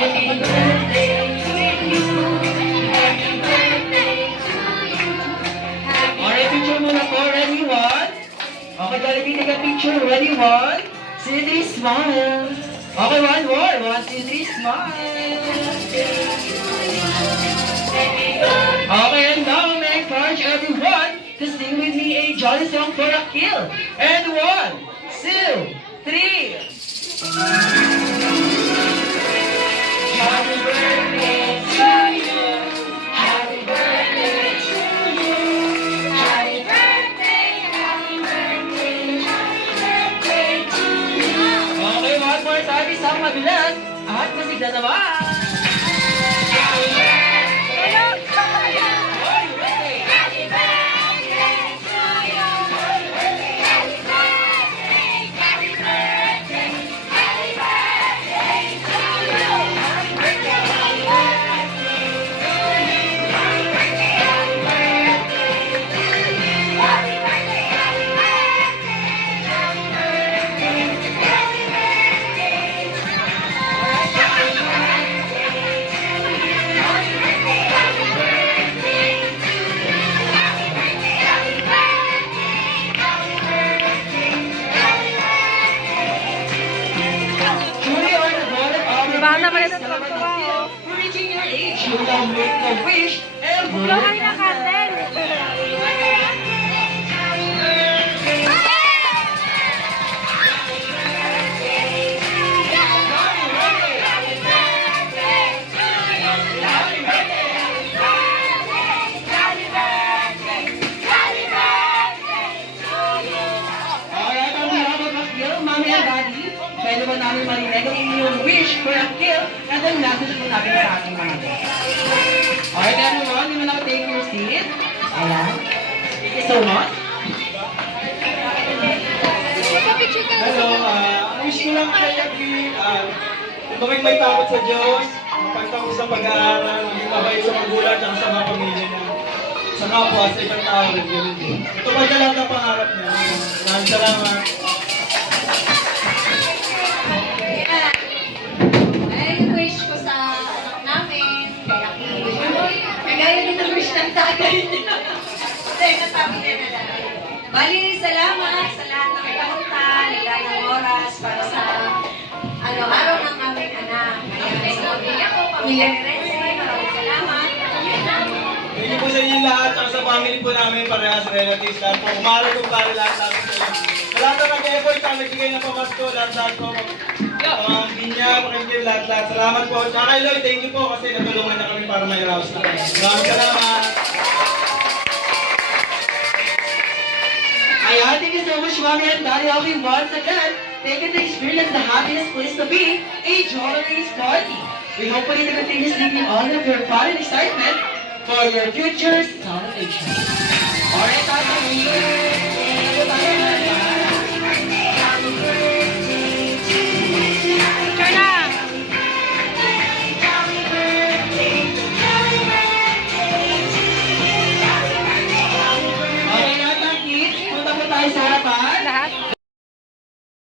Alright, picture muna po. Ready, one. Okay, dali, take a picture. Ready, one, two, three, smile. Okay, one more. One, two, three, smile. Okay, and now may I encourage everyone to sing with me a jolly song for a kill. And one, two, three. Happy birthday to you. Happy birthday to you. Happy birthday, happy birthday, happy birthday to you. Okay, one more time. Isang mabilis. At masigla naman. Bata pa rin ito magtrabaho. Reaching your age, you will make a wish and Buglaw kayo ng candle. Alright, on behalf of Akil, Mami and Daddy, pwede ba namin marinig ang inyong wish for Akil and then message po natin sa ating mga guests. Alright, everyone, you will now take your seat. Ayan. Thank you so much. Hello, wish ko lang kay Akil, maging may takot sa Diyos, magpagtapos sa pag-aaral, maging mabait sa magulang at sa mga pamilya niya. Sa kapwa, sa ibang tao rin yun. Ito pa lahat ng pangarap niya. Maraming salamat. Ay, wish ko sa anak namin, kay Akil. Kagaya din ang wish ng tatay niya. Kasi nasabi niya na lang. Bali, salamat sa lahat ng pumunta, ligayang oras para sa araw ng aming anak. Kaya sa pamilya ko, pamilya ni Renzi, maraming salamat. Thank you po sa inyo lahat, at sa family po namin, parehas relatives, lahat po. Umaral ko pare lahat namin sa inyo. Sa lahat ng nag-effort, nagbigay ng pamasko, lahat po. Mga pinya, pakinggan, lahat. Salamat po. Tsaka kay Lloyd, thank you po kasi natulungan na kami para may house na kami. Maraming salamat. Ayan, thank you so much, Mami and Daddy. Okay, once again, take it to experience the happiest place to be, a Jolly party. We hopefully to continuously all of your fun and excitement for your future celebration. Alright, Picture na. Okay, lahat ng kids, punta po tayo sa harapan. Lahat.